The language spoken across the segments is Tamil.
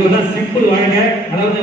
இவ்வளவுதான் சிம்பிள் வாழ்க்கை. அதாவது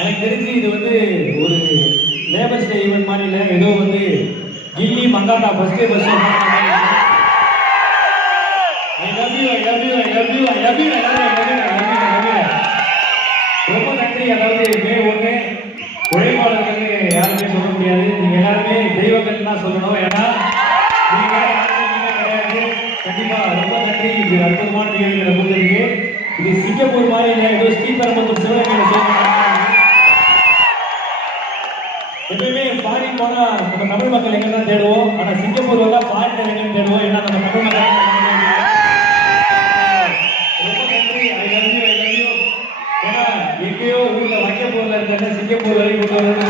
எனக்கு தெரிஞ்சு இது வந்து ஒரு லேபர்ஸ் டே ஈவென்ட் மாதிரி இல்லை, ஏதோ வந்து கில்லி மங்காட்டா ஃபர்ஸ்ட் டே ஃபர்ஸ்ட் ரொம்ப நன்றி. அதாவது மே 1 உழைப்பாளர்கள் யாருமே சொல்ல முடியாது, நீங்க எல்லாருமே தெய்வங்கள் தான் சொல்லணும். ஏன்னா நீங்க கிடையாது. கண்டிப்பா ரொம்ப நன்றி. இது அற்புதமான நிகழ்வுகளை கொடுத்துருக்கு. இது சிங்கப்பூர் மாதிரி இல்லை, ஏதோ ஸ்ரீபெரும்புத்தூர் சிவகங்கையில சொல்லுவாங்க. எப்பயுமே ஃபாரின் போனா நம்ம தமிழ் மக்கள் எங்க தான் தேடுவோம், ஆனா சிங்கப்பூர் வந்தா ஃபாரின் எங்கன்னு தேடுவோம். ஏன்னா நம்ம தமிழ் மக்கள் ரொம்ப நன்றி. I love you, I love you. ஏன்னா எங்கேயோ ஊர்ல வைக்கப்பூர்ல இருக்க சிங்கப்பூர் வரைக்கும் கொண்டு வந்து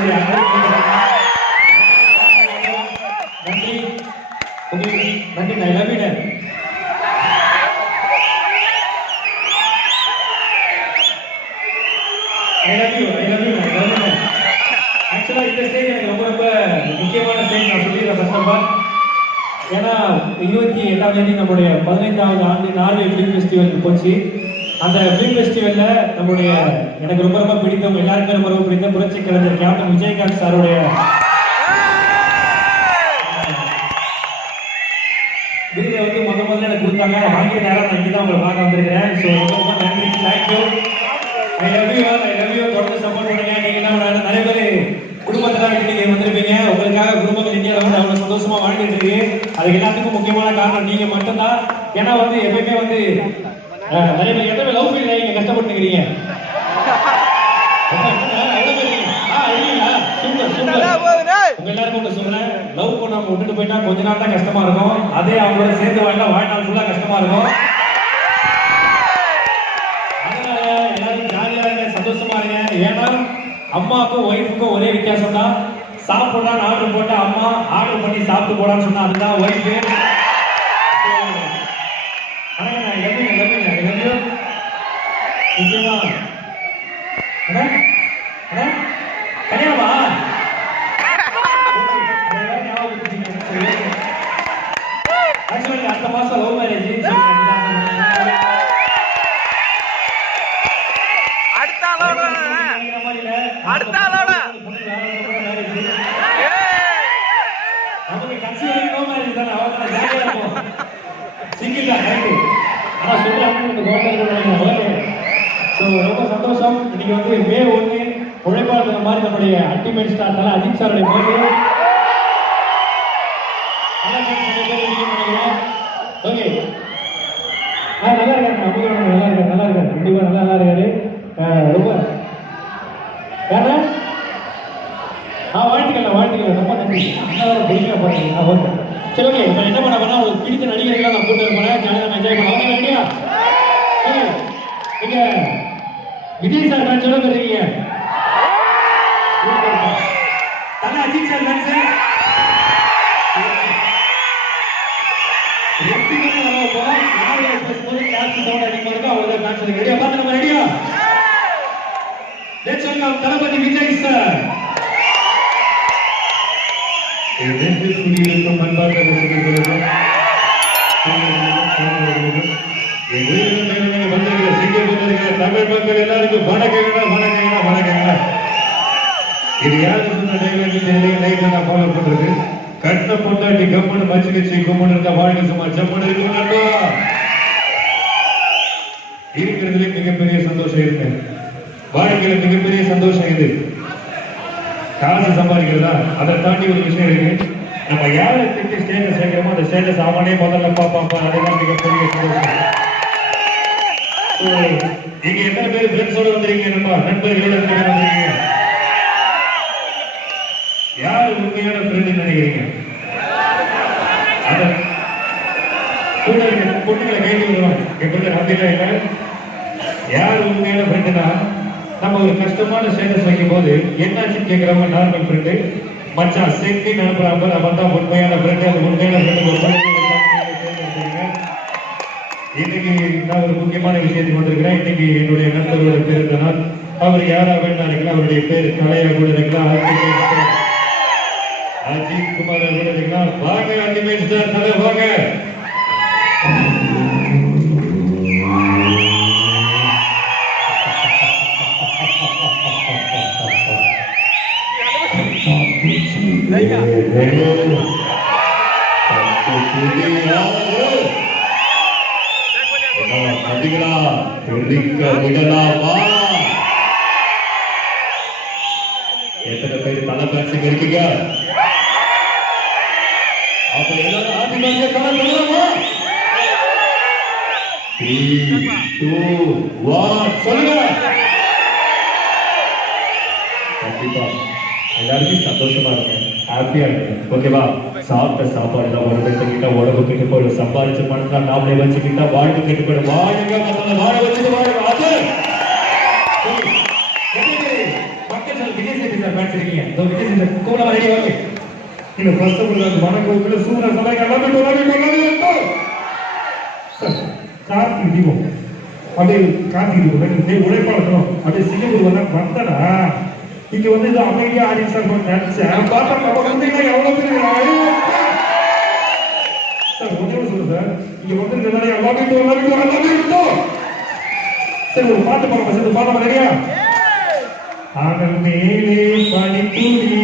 நன்றி. நன்றி. I love you. I love you, I love you, I love you. ஆக்சுவலா இந்த ஸ்டேஜ் எனக்கு ரொம்ப ரொம்ப முக்கியமான ஸ்டேஜ். நான் சொல்லிடுறேன் ஃபர்ஸ்ட் ஆஃப் ஆல். ஏன்னா 28ஆம் தேதி நம்முடைய 15வது ஆண்டு நார்வே ஃபிலிம் ஃபெஸ்டிவல் போச்சு. அந்த ஃபிலிம் ஃபெஸ்டிவல்ல நம்முடைய எனக்கு ரொம்ப ரொம்ப பிடித்தம், எல்லாருக்கும் ரொம்ப ரொம்ப பிடித்த புரட்சி கலைஞர் கேப்டன் விஜயகாந்த் சாருடைய விருதை வந்து முதல்ல எனக்கு கொடுத்தாங்க. வாங்கிய நேரம் நான் இங்கே தான் உங்களை பார்க்க வந்திருக்கிறேன். ஸோ ரொம்ப ரொம்ப நன்றி. Thank you. I love you all, I love you. தொடர்ந்து சப்போர்ட் பண்ணுங்க. நீங்க என்ன பண்ணாங்க, நிறைய பேர் குடும்பத்தெல்லாம் விட்டு நீங்க வந்திருப்பீங்க. உங்களுக்காக குடும்பங்கள் இந்தியாவில் வந்து அவ்வளவு சந்தோஷமா வாழ்ந்துட்டு இருக்கு. அதுக்கு எல்லாத்துக்கும் முக்கியமான காரணம் நீங்க மட்டும்தான். ஏன்னா வந்து எப்பயுமே வந்து நிறைய பேர் எப்பவுமே லவ் ஃபீல் நீங்க கஷ்டப்பட்டுக்கிறீங்க. உங்க எல்லாருக்கும் ஒன்று சொல்றேன், லவ் பண்ணாம விட்டுட்டு போயிட்டா கொஞ்ச நாள் தான் கஷ்டமா இருக்கும். அதே அவங்களோட சேர்ந்து வாழ்ந்தா வாழ்நாள் ஃபுல்லா கஷ்டமா இருக்கும். சந்தோஷமா இருங்க. ஏன்னா அம்மாவுக்கும் ஒய்ஃபுக்கும் ஒரே வித்தியாசம் தான். சாப்பிடலான்னு ஆர்டர் போட்டா அம்மா, ஆர்டர் பண்ணி சாப்பிட்டு போடான்னு சொன்னா அதுதான் ஒய்ஃபு. நிச்சயமா கல்யாணமா ஆக்சுவலி அடுத்த மாசம் லவ் மேரேஜ். நமக்கு கட்சி வரைக்கும் மேரேஜ் தானே, அவங்க ஜாலியா இருக்கும். சிங்கிள் தான் கரெக்ட். ஆனா சொல்றாங்க. ஸோ ரொம்ப சந்தோஷம். இன்னைக்கு வந்து மே 1 உழைப்பாளர்கள் மாதிரி நம்முடைய அல்டிமேட் ஸ்டார் தல அஜித் சாருடைய பேரு. ஓகே நல்லா இருக்காரு. நல்லா இருக்காரு, நல்லா இருக்காரு, கண்டிப்பா நல்லா இருக்காரு. ரொம்ப வேற வாழ்த்துக்கள் ரொம்ப நன்றி. பொறுமையா போறீங்க. சரி ஓகே, நம்ம என்ன பண்ண போனா உங்களுக்கு பிடித்த நடிகர்கள் நான் கூட்டு போறேன். ஜாலியாக நம்ம என்ஜாய் பண்ணலாம். ரெடியா? நீங்க விஜய் சார் மேட்ச் எல்லாம் பெறுவீங்க. தல அஜித் சார் மேட்ச் தளபதி விஜய் சார். தமிழ் மக்கள் எல்லாருக்கும் வணக்கங்களா. இது யாருக்கு சொன்ன டைலாக் தெரியல, லைட்டா நான் ஃபாலோ பண்றது. கண்ண பொண்டாட்டி கம்மனு மச்சிக்கிச்சு கும்மனு இருந்தா வாழ்க்கை சும்மா ஜம்மனு இருக்கு. இருக்கிறதுல மிகப்பெரிய சந்தோஷம் இருக்கு. வாழ்க்கையில மிகப்பெரிய சந்தோஷம் இது. காசு சம்பாதிக்கிறதா, அதை தாண்டி ஒரு விஷயம் இருக்கு. நம்ம யாரை திட்டி ஸ்டேட்டஸ் சேர்க்கிறோமோ அந்த ஸ்டேட்டஸ் அவனே முதல்ல பாப்பா, அதுதான் மிகப்பெரிய சந்தோஷம். நீங்க எத்தனை பேர் ஃப்ரெண்ட்ஸோட வந்துருக்கீங்க? நம்ம நண்பர்களோட வந்துருக்கீங்க. யாரு உண்மையான ஃப்ரெண்ட் நினைக்கிறீங்க? அத கூட பொண்ணுங்களை கேட்டு வருவோம். எப்படி அப்படின்னா இல்லை, யார் உண்மையான ஃப்ரெண்டுனா நம்ம ஒரு கஷ்டமான ஸ்டேட்டஸ் வைக்கும் போது என்னாச்சுன்னு கேட்கிறவங்க நார்மல் ஃப்ரெண்டு. மச்சான் செக்டி அனுப்புறாங்க, அவன் தான் உண்மையான ஃப்ரெண்டு. அது உண்மையான ஃப்ரெண்டு. இன்னைக்கு நான் ஒரு முக்கியமான விஷயத்துக்கு வந்திருக்கிறேன். இன்னைக்கு என்னுடைய நண்பரோட பிறந்த நாள். அவர் யாரா வேணா இருக்கலாம், அவருடைய பேர் கலையா கூட இருக்கலாம், அஜித் குமார் கூட இருக்கலாம். வாங்க அல்டிமேட் ஸ்டார் தலை, வாங்க. எத்தனை பேர் தலை பேட்சிங் இருக்கீங்க? அப்ப எல்லாரும் ஆதிவாசிய தலை சொல்லலாமா? 3, 2, 1 சொல்லுங்க. கண்டிப்பா எல்லாருக்கும் சந்தோஷமா இருக்கு, ஹாப்பியா இருக்கு. ஓகேவா? சாப்பிட்ட சாப்பாடு எல்லாம் உடம்பு கெட்டுக்கிட்டா உடம்பு கெட்டு போயிடும். சம்பாதிச்ச பணம் நாமளே வச்சுக்கிட்டா வாழ்க்கை கெட்டு போயிடும். வாழுங்க, மத்தவங்க வாழ வச்சுட்டு வாழுங்க. அது மக்கள் விஜய் சேதுபதி சார் பேசிருக்கீங்க. விஜய் சேதுபதி கூட ரெடி வாங்க. இல்ல ஃபர்ஸ்ட் ஆஃப் ஆல் வணக்கம் சூப்பர் சமைக்க எல்லாமே கார்த்திக் தீபம் அப்படியே கார்த்திக் தீபம் உழைப்பாளர்களும் அப்படியே சிங்கப்பூர் வந்தடா. இங்க வந்து இது அமைதியா ஆடியன்ஸா நினைச்சேன். பார்த்தா எவ்வளவு பேர் சார் ஒன்றே சொல்லு சார். இங்க வந்து எல்லாமே சரி ஒரு பாட்டு பாடம் சேர்ந்து பாடம் இல்லையா? ஆனல் மேலே பனித்துளி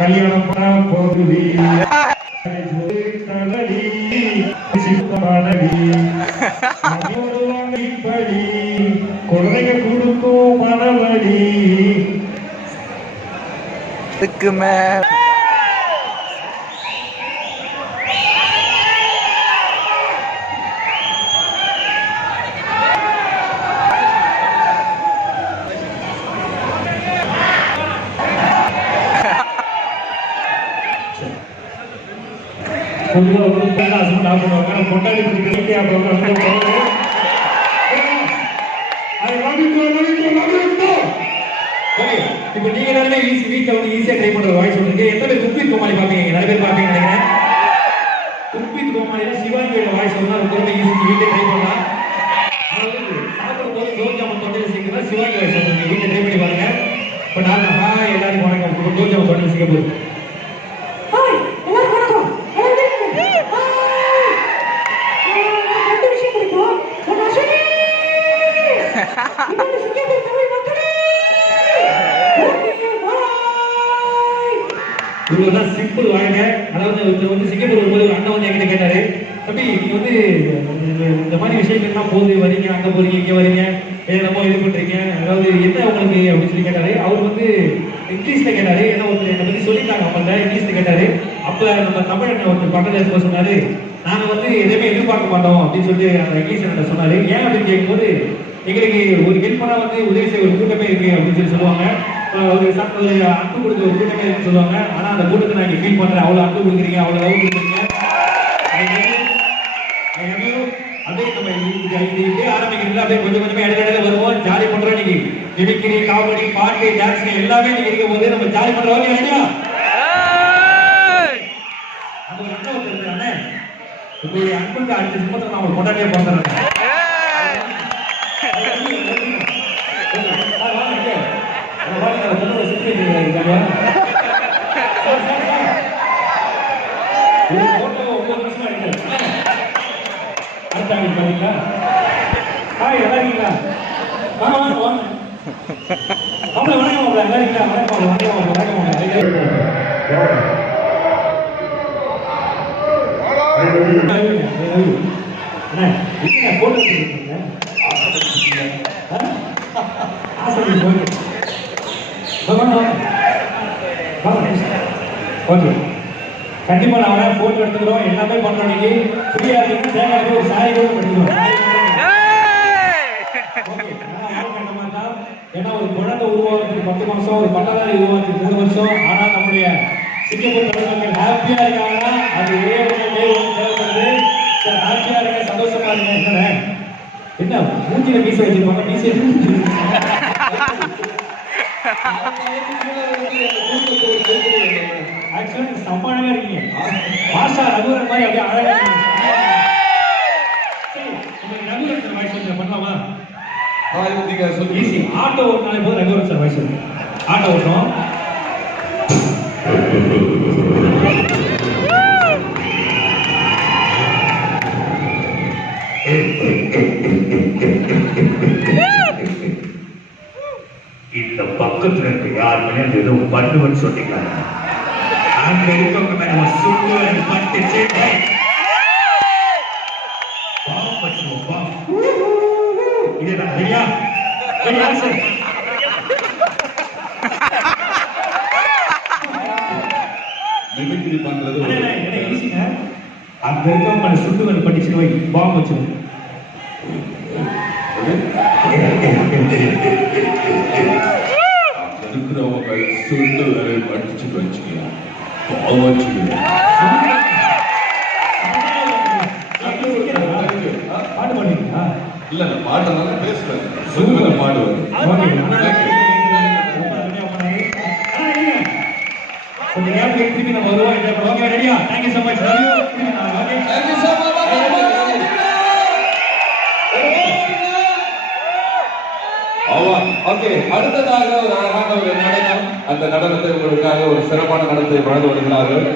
கல்யாணம் பண்ண போகுதி தலடி சிப்பமடி படி குழந்தைங்க கொடுக்கும் மனவடி இதுக்கு மேல பொண்டாடி இப்ப நீங்க நிறைய வீட்டுல வந்து ஈஸியா ட்ரை பண்ற வாய்ஸ் சொல்றீங்க. எத்தனை குக்வித் கோமாளி பாப்பீங்க? நிறைய பேர் பாப்பீங்க நினைக்கிறேன். குக்வித் கோமாளில சிவாஜியோட வாய்ஸ் சொன்னா ரொம்ப ஈஸி, வீட்டுல ட்ரை பண்ணலாம். சாப்பிடும் போது குலோப் ஜாமுன் தொண்டையில சீக்கிரம் சிவாஜி வாய்ஸ் சொல்றீங்க. வீட்டுல ட்ரை பண்ணி பாருங்க. இப்ப நான் ஹாய் எல்லாரும் வணக்கம், குலோப் ஜாமுன் தொண்டையில சிங்கப்பூர். இவ்வளவுதான் சிம்பிள் வாங்க. அதாவது வந்து சிங்கப்பூர் வரும்போது ஒரு அண்ணன் வந்து என்கிட்ட கேட்டாரு, தம்பி நீங்க வந்து இந்த மாதிரி விஷயங்கள்லாம் போது வரீங்க, அங்க போறீங்க இங்க வரீங்க, என்னமோ இது பண்றீங்க, அதாவது என்ன உங்களுக்கு அப்படின்னு சொல்லி கேட்டாரு. அவர் வந்து இங்கிலீஷ்ல கேட்டாரு. ஏன்னா ஒருத்தர் என்னை பத்தி சொல்லிட்டாங்க, அவங்கள்ட்ட இங்கிலீஷ்ல கேட்டாரு. அப்ப நம்ம தமிழ் ஒருத்தர் பக்கத்துல இருக்க சொன்னாரு, நாங்க வந்து எதுவுமே எதிர்பார்க்க மாட்டோம் அப்படின்னு சொல்லிட்டு அந்த இங்கிலீஷ் என்ன சொன்னாரு. ஏன் அப்படின்னு கேட்கும்போது, எங்களுக்கு ஒரு ஹெல்ப் பண்ணா வந்து உதவி செய்ய ஒரு கூட்டமே இருக்கு அப்படின்னு சொல்லி சொல்லுவாங்க. ஒரு அன்பு கொடுக்க ஒரு கூட்டமே இருக்குன்னு சொல்லுவாங்க. ஆனா அந்த கூட்டத்தை நான் இங்க ஃபீல் பண்றேன். அவ்வளவு அன்பு கொடுக்குறீங்க, அவ்வளவு லவ் கொடுக்குறீங்க. அப்படியே நம்ம இப்படியே ஆரம்பிக்கிறீங்களா? அப்படியே கொஞ்சம் கொஞ்சமா இடையில வருவோம், ஜாலி பண்றோம். இன்னைக்கு மிமிக்ரி, காமெடி, பாட்டு, டான்ஸ் எல்லாமே நீங்க இருக்கும் போது நம்ம ஜாலி பண்றோம். இல்லையா? அந்த ஒரு அண்ணன் ஒருத்தர் இருக்கானே, உங்களுடைய அன்புக்கு அடுத்த சிம்மத்தை நான் கொண்டாடியே பார்த்துறேன். பாத்தீங்களா? ஹாய், நல்லா இருக்கீங்களா? வாங்க வாங்க வாங்க. வணக்கம், நல்லா இருக்கீங்களா? ஓகே, கண்டிப்பா நான் போட்டோ எடுத்துக்கிறோம், எல்லாமே பண்றோம். இன்னைக்கு ஃப்ரீயா இருக்கு, தேங்காய் ஒரு சாரி கூட பண்ணிக்கிறோம். ஏன்னா ஒரு குழந்தை உருவாக்குறதுக்கு 10 மாசம், ஒரு பட்டதாரி உருவாக்குறதுக்கு 3 வருஷம். ஆனா நம்முடைய சிங்கப்பூர் தமிழர்கள் ஹாப்பியா இருக்காங்கன்னா அது ஒரே ஒரு தேவைப்படுது. சார் ஹாப்பியா இருங்க, சந்தோஷமா இருங்க. என்ன மூஞ்சில மீசை வச்சிருப்பாங்க, மீசை ஆக்சுவலா சம்மானமா இருக்கீங்க. பாஷா ரகுவரன் மாதிரி அப்படியே அழகா ரகுவரன் சார் வாய்ஸ் பண்ணலாமா? ஈஸி. ஆட்டோ ஓட்டினாலே போது ரகுவரன் சார் வாய்ஸ் ஆட்டோ ஓட்டணும். இந்த பக்கத்துல இருக்க யார் மேலே ஏதோ பண்ணுவன்னு சொன்னீங்க. அங்க இருக்கவங்க மேல சுடுவேன் பட்டுச்சு. இதுதான் சரியா? சரியா சார்? மிமிக்ரி பண்றது ஈஸிங்க. அங்க இருக்கவங்க மேல சுடுவேன் பட்டுச்சு, வை பாம்பு வச்சிருவோம். இருக்கிறவங்க சுண்டு வேலை படிச்சு வச்சுக்கலாம், வச்சுக்கலாம். பாட்டு பாடுவீங்களா? இல்ல நான் பாட்டனால பேசுறேன், சொல்லுங்க பாடுவேன். கொஞ்சம் நேரம் திருப்பி நம்ம வருவோம். ஓகே, ரெடியா? Thank you so much. Love you. Okay, thank you so much. Okay, அடுத்ததாக ஒரு அழகான ஒரு நடனம். அந்த நடனத்தை உங்களுக்காக ஒரு சிறப்பான நடனத்தை வழங்க வருகிறார்கள்.